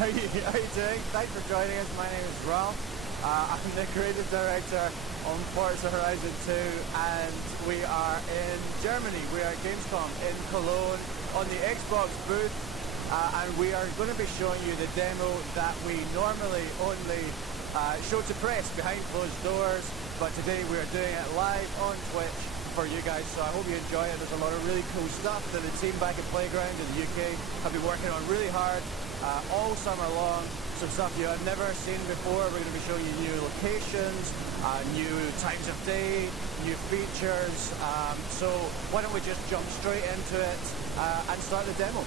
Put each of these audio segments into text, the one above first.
How are you doing? Thanks for joining us. My name is Ralph. I'm the creative director on Forza Horizon 2, and we are in Germany. We are at Gamscom in Cologne on the Xbox booth, and we are going to be showing you the demo that we normally only show to press behind closed doors, but today we are doing it live on Twitch for you guys, so I hope you enjoy it. There's a lot of really cool stuff that the team back at Playground in the UK have been working on really hard all summer long. Some stuff you have never seen before. We're going to be showing you new locations, new times of day, new features. So why don't we just jump straight into it and start the demo.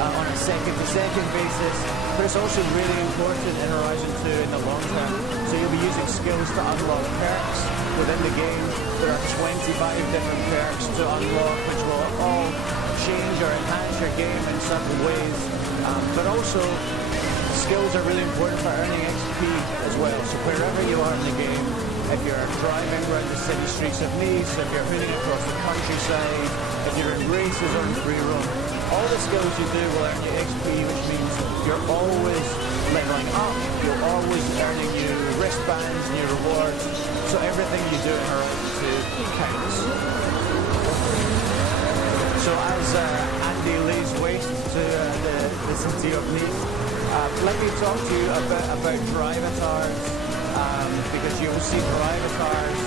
On a second-to-second basis, but it's also really important in Horizon 2 in the long term. So you'll be using skills to unlock perks within the game. There are 25 different perks to unlock, which will all change or enhance your game in certain ways. But also, skills are really important for earning XP as well. So wherever you are in the game, if you're driving around the city streets of Nice, if you're hooning across the countryside, if you're in races on free roam, all the skills you do will earn you XP, which means you're always leveling up, you're always earning new wristbands, new rewards, so everything you do in Horizon 2 counts. So as Andy lays waste to the city of Nice, let me talk to you about drivatars, because you will see drivatars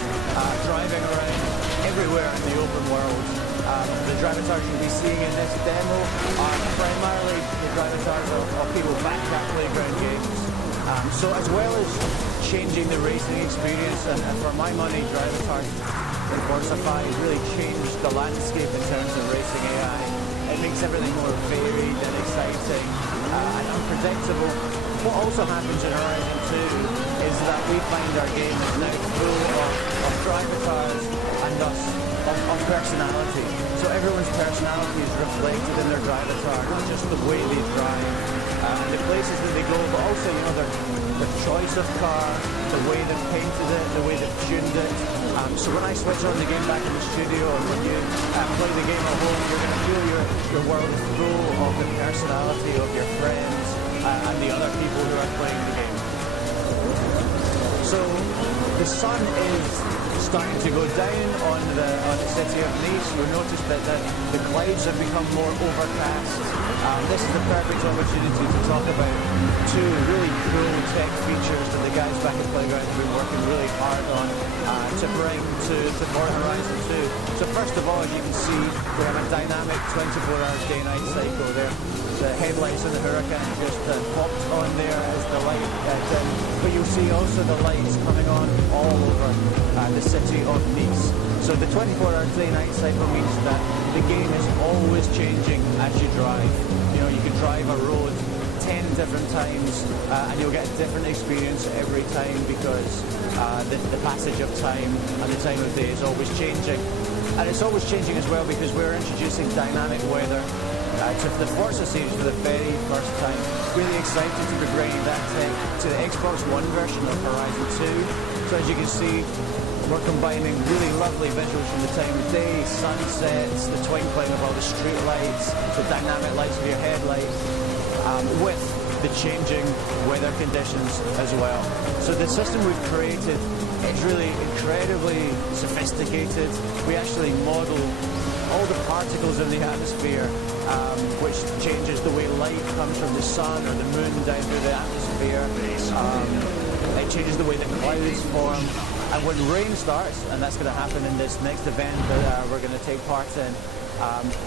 driving around everywhere in the open world. The drivatars you'll be seeing in this demo are primarily the drivatars of people back at Playground games. So as well as changing the racing experience, and for my money, drivatars in Forza 5 really changed the landscape in terms of racing AI. It makes everything more varied and exciting and unpredictable. What also happens in Horizon 2 is that we find our game is now full of drivatars and thus of personality. So everyone's personality is reflected in their drivatar, not just the way they drive and the places that they go, but also, you know, their choice of car, the way they've painted it, the way they've tuned it. So when I switch on the game back in the studio, and when you play the game at home, you're going to feel your world is full of the personality of your friends and the other people who are playing the game. So the sun is starting to go down on the city of Nice. You'll notice that the clouds have become more overcast. This is the perfect opportunity to talk about two really cool tech features that the guys back at Playground have been working really hard on to bring to Forza Horizon 2. So first of all, as you can see, we have a dynamic 24-hour day-night cycle there. The headlights on the Huracan just popped on there as the light dimmed. But you'll see also the lights coming on all over the city of Nice. So the 24-hour day-night cycle means that the game is always changing as you drive. You know, you can drive a road 10 different times and you'll get a different experience every time because the passage of time and the time of day is always changing. And it's always changing as well because we're introducing dynamic weather to the Forza series for the very first time. Really excited to be bringing that to the Xbox One version of Horizon 2. So as you can see, we're combining really lovely visuals from the time of day, sunsets, the twinkling of all the street lights, the dynamic lights of your headlights, with the changing weather conditions as well. So the system we've created is really incredibly sophisticated. We actually model all the particles in the atmosphere, which changes the way light comes from the sun or the moon down through the atmosphere. It changes the way the clouds form. And when rain starts, and that's going to happen in this next event that we're going to take part in,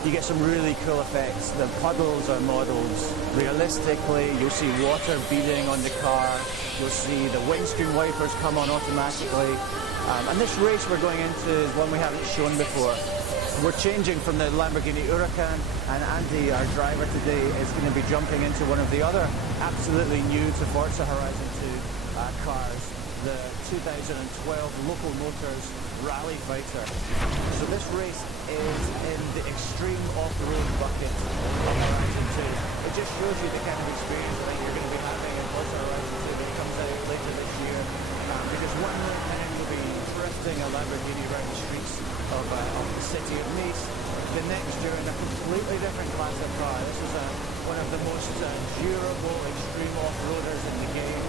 you get some really cool effects. The puddles are modelled realistically. You'll see water beading on the car. You'll see the windscreen wipers come on automatically. And this race we're going into is one we haven't shown before. We're changing from the Lamborghini Huracan, and Andy, our driver today, is going to be jumping into one of the other absolutely new to Forza Horizon 2 cars, the 2012 Local Motors Rally Fighter. So this race is in the extreme off-road bucket of Horizon 2. It just shows you the kind of experience that you're going to be having in Forza Horizon 2 when it comes out later this year. Because one more time you'll be drifting a Lamborghini around the streets of the city of Nice. The next year in a completely different class of car. This is one of the most durable extreme off-roaders in the game.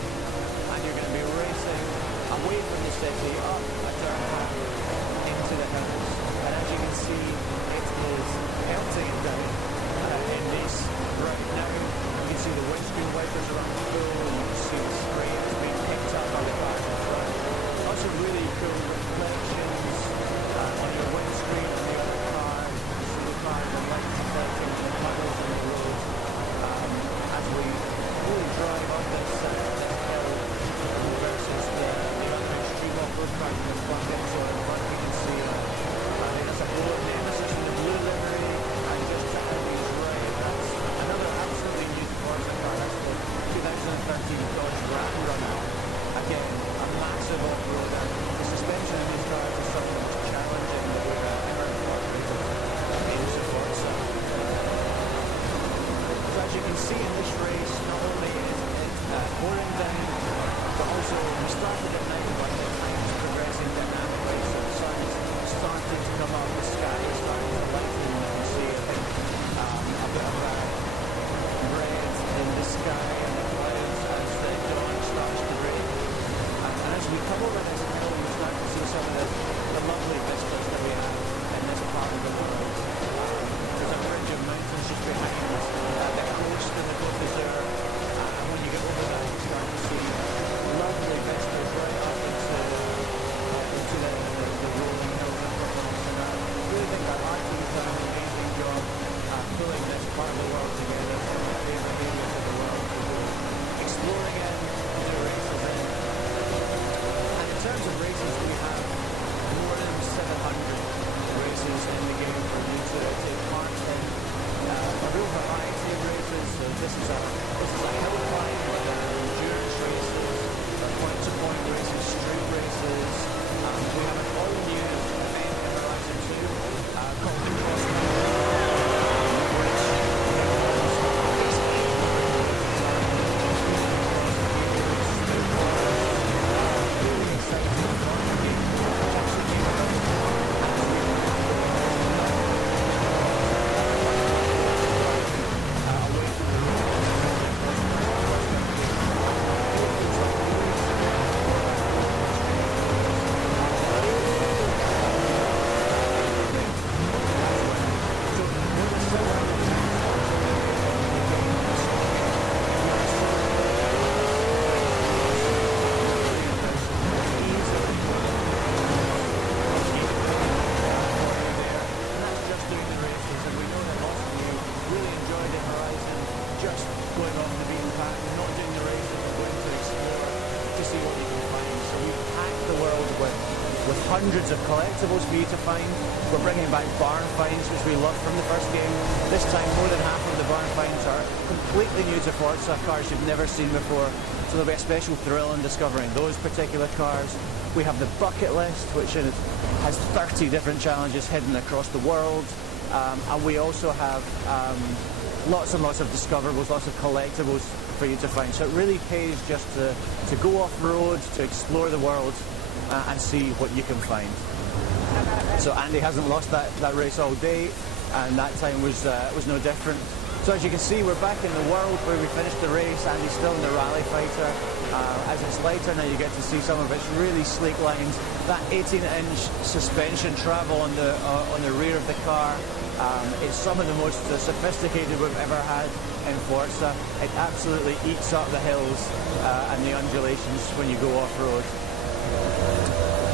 And you're going to be racing away from the city, up a dirt path into the hills. And as you can see, it is pelting it down in Nice right now. You can see the windscreen wipers around the pool. You can see the spray that's being picked up by the car in front. Lots of really cool reflections on your windscreen of the other car. You can see the car and the lights reflecting on the puddles on the road as we really drive up this hill versus the other extreme off-road car you can plug into in front. You can see there's a board Nemesis in the blue livery, and just to Andy's right, that's another absolutely new Forza car. That's the 2013 Dodge Ram Runner. Again, a massive off-roader. The suspension in these cars is some of the most challenging that we've ever incorporated into Forza. So as you can see in this race, not only is it pouring down, but also we started at night, but the time is progressing dynamically. So the sun's starting to come up, the sky is starting to lighten. You can see a bit of red in the sky and the clouds as the dawn starts to break. And as we come over this hill, you start to see some of the lovely vistas that we have in this part of the world. There's a bridge of mountains just behind us, the coast and the Côte d'Azur. And when you get over that, you start to see lovely vistas right up into the rolling hills of France. And I really think that our team's done an amazing job pulling this part of the world together. It's one of my favourite areas of the world to go exploring in, to do races in. And in terms of races, we have more than 700 races in the game for you to take part in. A real variety of races. So this is a hill climb with endurance races, point-to-point races, street races. We have an all-new event in Horizon 2 called the Cross Country. Hundreds of collectibles for you to find. We're bringing back barn finds, which we loved from the first game. This time, more than half of the barn finds are completely new to Forza, cars you've never seen before. So there'll be a special thrill in discovering those particular cars. We have the bucket list, which has 30 different challenges hidden across the world. and we also have lots and lots of discoverables, lots of collectibles for you to find. So it really pays just to go off-road, to explore the world, and see what you can find. So Andy hasn't lost that race all day, and that time was no different. So as you can see, we're back in the world where we finished the race. Andy's still in the Rally Fighter. As it's lighter now, you get to see some of its really sleek lines. That 18-inch suspension travel on the rear of the car. It's some of the most sophisticated we've ever had in Forza. It absolutely eats up the hills and the undulations when you go off-road.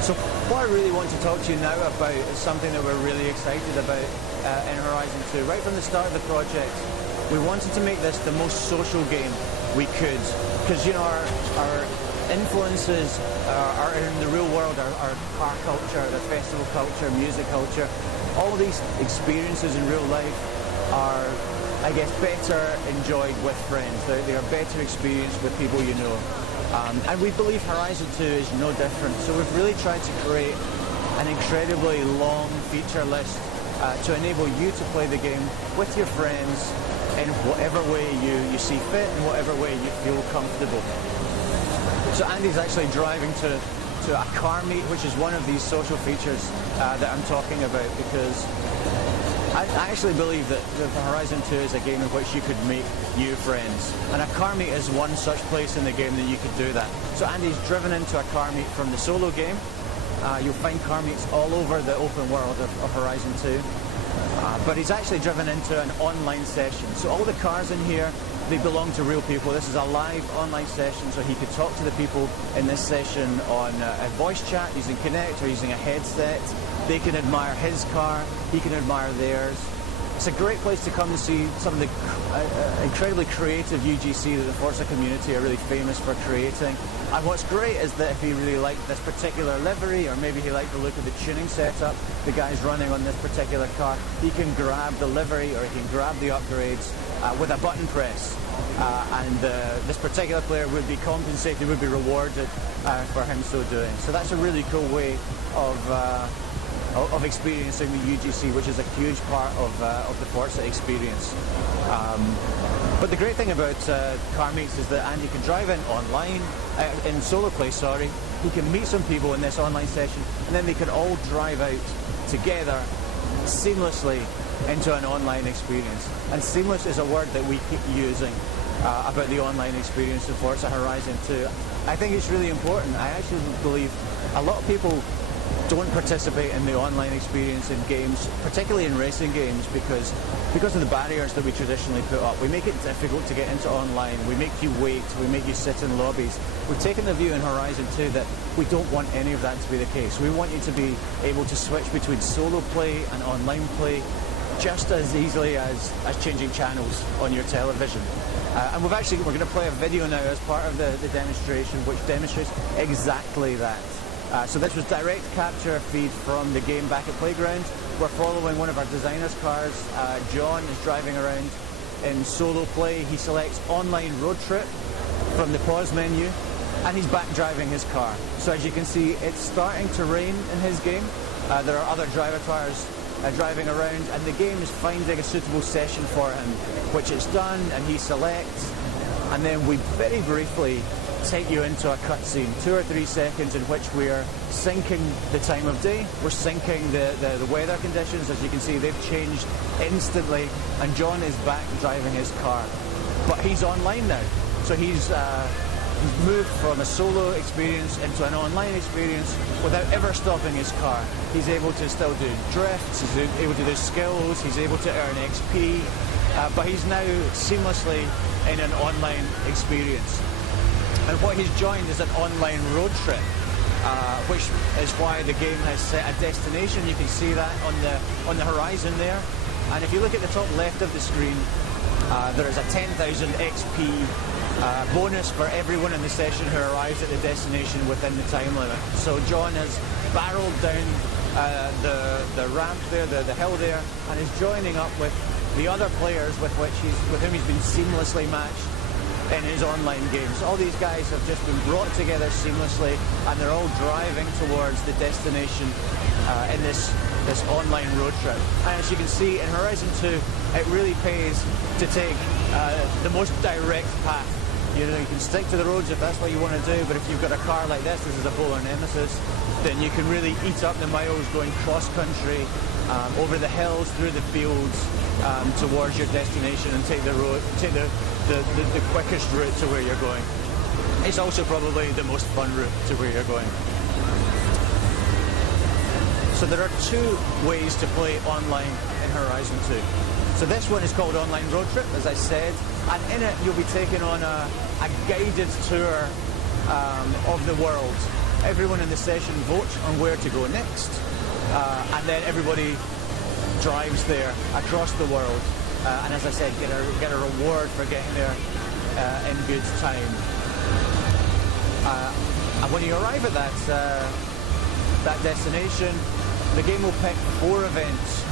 So what I really want to talk to you now about is something that we're really excited about in Horizon 2. Right from the start of the project, we wanted to make this the most social game we could, because, you know, our influences are in the real world, our car culture, the festival culture, music culture. All these experiences in real life are, I guess, better enjoyed with friends. They are better experienced with people you know. And we believe Horizon 2 is no different. So we've really tried to create an incredibly long feature list to enable you to play the game with your friends in whatever way you see fit, in whatever way you feel comfortable. So Andy's actually driving to a car meet, which is one of these social features that I'm talking about, because I actually believe that Horizon 2 is a game in which you could make new friends. And a car meet is one such place in the game that you could do that. So Andy's driven into a car meet from the solo game. You'll find car meets all over the open world of Horizon 2. But he's actually driven into an online session. So all the cars in here, they belong to real people. This is a live online session, so he could talk to the people in this session on a voice chat using Kinect or using a headset. They can admire his car, he can admire theirs. It's a great place to come to see some of the incredibly creative UGC that the Forza community are really famous for creating. And what's great is that if he really liked this particular livery, or maybe he liked the look of the tuning setup the guy's running on this particular car, he can grab the livery or he can grab the upgrades with a button press. And this particular player would be compensated, would be rewarded for him so doing. So that's a really cool way of experiencing the UGC, which is a huge part of the Forza experience. But the great thing about car meets is that Andy can drive in online, in solo play, sorry. He can meet some people in this online session, and then they can all drive out together seamlessly into an online experience. And seamless is a word that we keep using about the online experience in Forza Horizon 2. I think it's really important. I actually believe a lot of people don't participate in the online experience in games, particularly in racing games, because of the barriers that we traditionally put up. We make it difficult to get into online. We make you wait. We make you sit in lobbies. We've taken the view in Horizon 2 that we don't want any of that to be the case. We want you to be able to switch between solo play and online play just as easily as changing channels on your television. And we're going to play a video now as part of the demonstration which demonstrates exactly that. So this was direct capture feed from the game back at Playground. We're following one of our designers' cars. John is driving around in solo play. He selects online road trip from the pause menu, and he's back driving his car. So as you can see, it's starting to rain in his game. There are other driver cars driving around, and the game is finding a suitable session for him, which it's done, and he selects, and then we very briefly take you into a cutscene, 2 or 3 seconds, in which we're syncing the time of day, we're syncing the weather conditions. As you can see, they've changed instantly, and John is back driving his car. But he's online now, so he's moved from a solo experience into an online experience without ever stopping his car. He's able to still do drifts, he's able to do skills, he's able to earn XP, but he's now seamlessly in an online experience. And what he's joined is an online road trip, which is why the game has set a destination. You can see that on the horizon there. And if you look at the top left of the screen, there is a 10,000 XP bonus for everyone in the session who arrives at the destination within the time limit. So John has barreled down the ramp there, the hill there, and is joining up with the other players with whom he's been seamlessly matched in his online games. All these guys have just been brought together seamlessly, and they're all driving towards the destination in this online road trip. And as you can see in Horizon 2, it really pays to take the most direct path. You know, you can stick to the roads if that's what you want to do, but if you've got a car like this is a Polar Nemesis, then you can really eat up the miles going cross-country, over the hills, through the fields, towards your destination, and take the quickest route to where you're going. It's also probably the most fun route to where you're going. So there are two ways to play online in Horizon 2. So this one is called Online Road Trip, as I said, and in it you'll be taken on a guided tour of the world. Everyone in the session votes on where to go next, and then everybody drives there across the world, and as I said, get a reward for getting there in good time. And when you arrive at that destination, the game will pick 4 events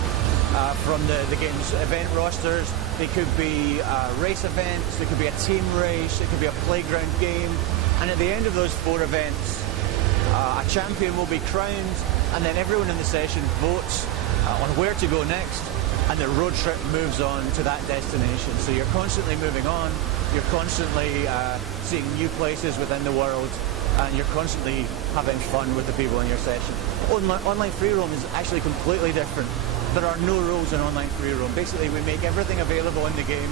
from the game's event rosters. They could be race events, they could be a team race, it could be a playground game, and at the end of those 4 events, a champion will be crowned, and then everyone in the session votes on where to go next, and the road trip moves on to that destination. So you're constantly moving on, you're constantly seeing new places within the world, and you're constantly having fun with the people in your session. Online free roam is actually completely different. There are no rules in online free roam. Basically, we make everything available in the game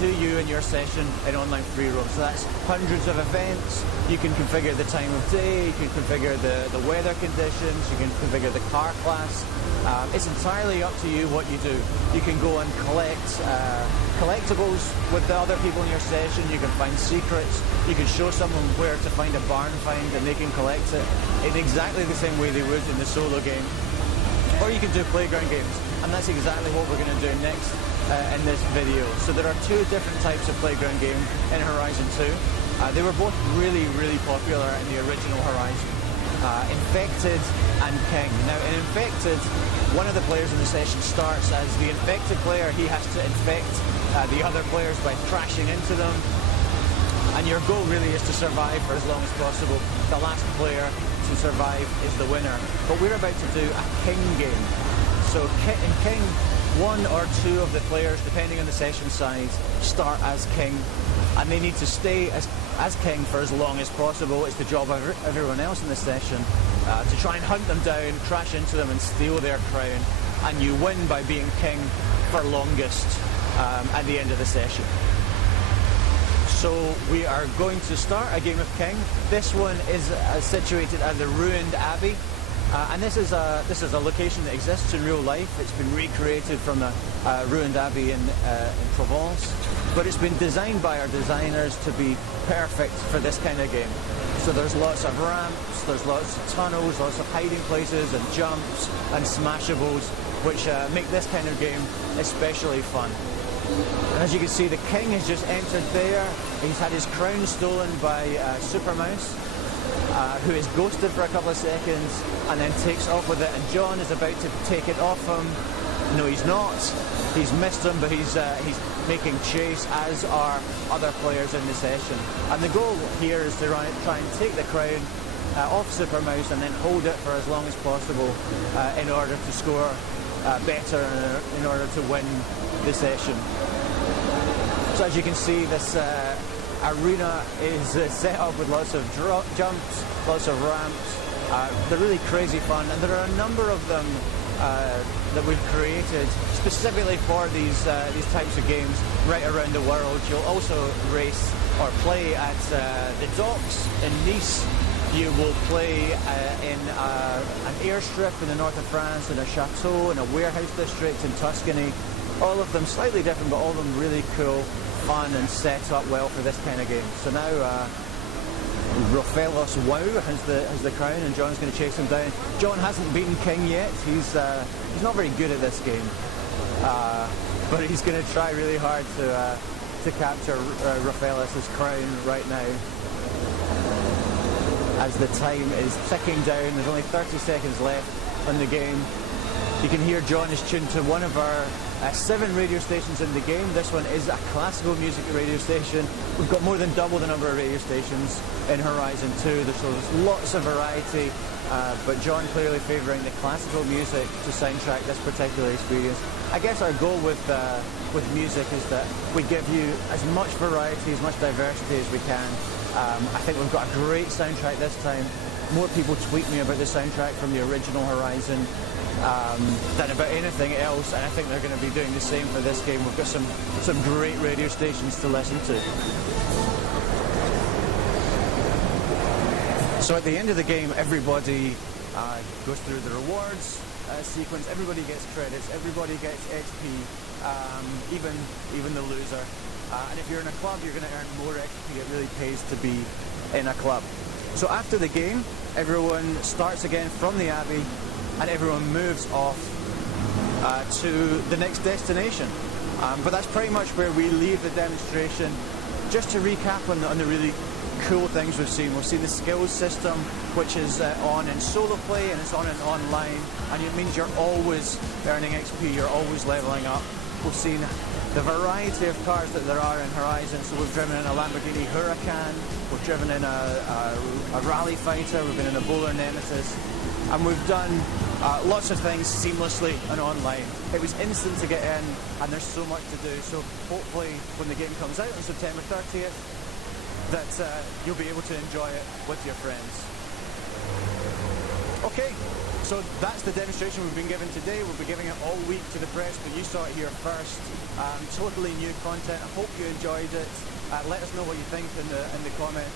to you in your session in online free roam. So that's hundreds of events. You can configure the time of day, you can configure the weather conditions, you can configure the car class. It's entirely up to you what you do. You can go and collect collectibles with the other people in your session, you can find secrets, you can show someone where to find a barn find and they can collect it in exactly the same way they would in the solo game. Or you can do playground games, and that's exactly what we're going to do next in this video. So there are 2 different types of playground game in Horizon 2. They were both really, really popular in the original Horizon. Infected and King. Now in Infected, one of the players in the session starts as the infected player. He has to infect the other players by crashing into them. And your goal really is to survive for as long as possible. The last player to survive is the winner. But we're about to do a King game. So in King, 1 or 2 of the players, depending on the session size, start as King. And they need to stay as King for as long as possible. It's the job of everyone else in the session to try and hunt them down, crash into them and steal their crown. And you win by being King for longest at the end of the session. So we are going to start a game of King. This one is situated at the ruined abbey, and this is a location that exists in real life. It's been recreated from a ruined abbey in Provence, but it's been designed by our designers to be perfect for this kind of game. So there's lots of ramps, there's lots of tunnels, lots of hiding places and jumps and smashables, which make this kind of game especially fun. And as you can see, the King has just entered there. He's had his crown stolen by Super Mouse, who is ghosted for a couple of seconds and then takes off with it. And John is about to take it off him. No, he's not. He's missed him, but he's making chase, as are other players in the session. And the goal here is to try and take the crown off Super Mouse and then hold it for as long as possible in order to score better, in order to win the session. So as you can see, this arena is set up with lots of jumps, lots of ramps. They're really crazy fun, and there are a number of them that we've created specifically for these types of games right around the world. You'll also race or play at the docks in Nice. You will play in an airstrip in the north of France, in a chateau, in a warehouse district in Tuscany. All of them slightly different, but all of them really cool, fun, and set up well for this kind of game. So now Rofelos Wow has the crown, and John's going to chase him down. John hasn't beaten King yet. He's not very good at this game, but he's going to try really hard to capture Rofelos' crown right now. As the time is ticking down, there's only 30 seconds left in the game. You can hear John is tuned to one of our 7 radio stations in the game. This one is a classical music radio station. We've got more than double the number of radio stations in Horizon 2. There's lots of variety. but John clearly favouring the classical music to soundtrack this particular experience. I guess our goal with music is that we give you as much variety, as much diversity as we can. I think we've got a great soundtrack this time. More people tweet me about the soundtrack from the original Horizon than about anything else, and I think they're going to be doing the same for this game. We've got some great radio stations to listen to. So at the end of the game, everybody goes through the rewards sequence. Everybody gets credits. Everybody gets XP, even the loser. And if you're in a club, you're going to earn more XP. It really pays to be in a club. So after the game, everyone starts again from the Abbey, and everyone moves off to the next destination. But that's pretty much where we leave the demonstration. Just to recap on the really cool things we've seen the skills system, which is on in solo play and it's on in online, and it means you're always earning XP, you're always leveling up. We've seen the variety of cars that there are in Horizon. So we've driven in a Lamborghini Huracan, we've driven in a rally fighter, we've been in a Bowler Nemesis, and we've done lots of things seamlessly and online. It was instant to get in, and there's so much to do. So hopefully when the game comes out on September 30th, that you'll be able to enjoy it with your friends. Okay, so that's the demonstration we've been given today. We'll be giving it all week to the press, but you saw it here first. Totally new content. I hope you enjoyed it. Let us know what you think in the comments.